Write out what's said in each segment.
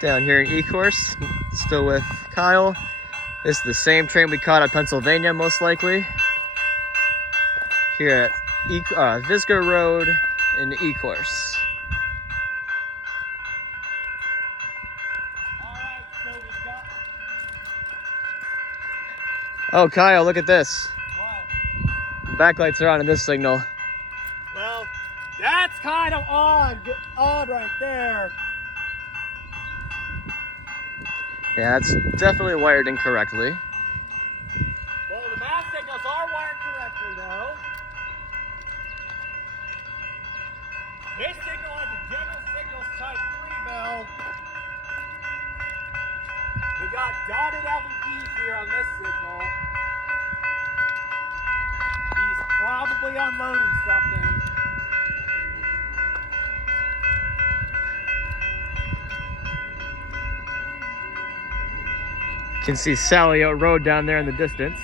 Down here in Ecorse, still with Kyle. This is the same train we caught at Pennsylvania, most likely. Here at Visger Road in Ecorse. Alright, so we got... Oh, Kyle, look at this. What? The backlights are on in this signal. Well, that's kind of odd right there. Yeah, it's definitely wired incorrectly. Well, the mass signals are wired correctly, though. This signal has a general signals type 3 bell. We got dotted LEDs here on this signal. He's probably unloading something. You can see Sally Oat Road down there in the distance.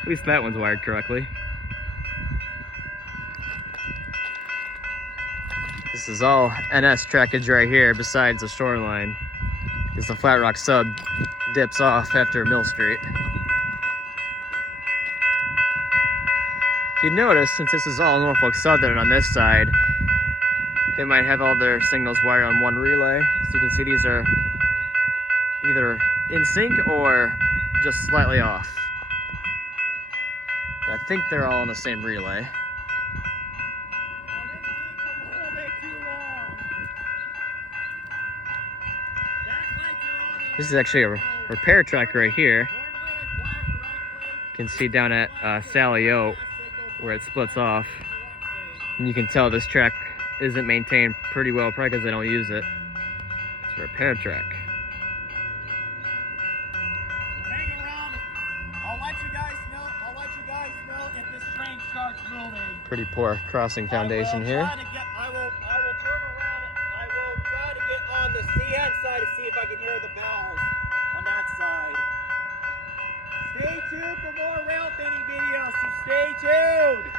At least that one's wired correctly. This is all NS trackage right here besides the shoreline, because the Flat Rock sub dips off after Mill Street. If you notice, since this is all Norfolk Southern on this side, they might have all their signals wired on one relay. So you can see these are either in sync or just slightly off. I think they're all on the same relay. This is actually a repair track right here. You can see down at Sally Oat where it splits off. And you can tell this track isn't maintained pretty well, probably because they don't use it. It's a repair track. Hang around. I'll let you guys know if this train starts moving. Pretty poor crossing foundation here. I will turn around. I will try to get on the CN side to see if I can hear the bells on that side. Stay tuned for more rail thinning videos, so stay tuned.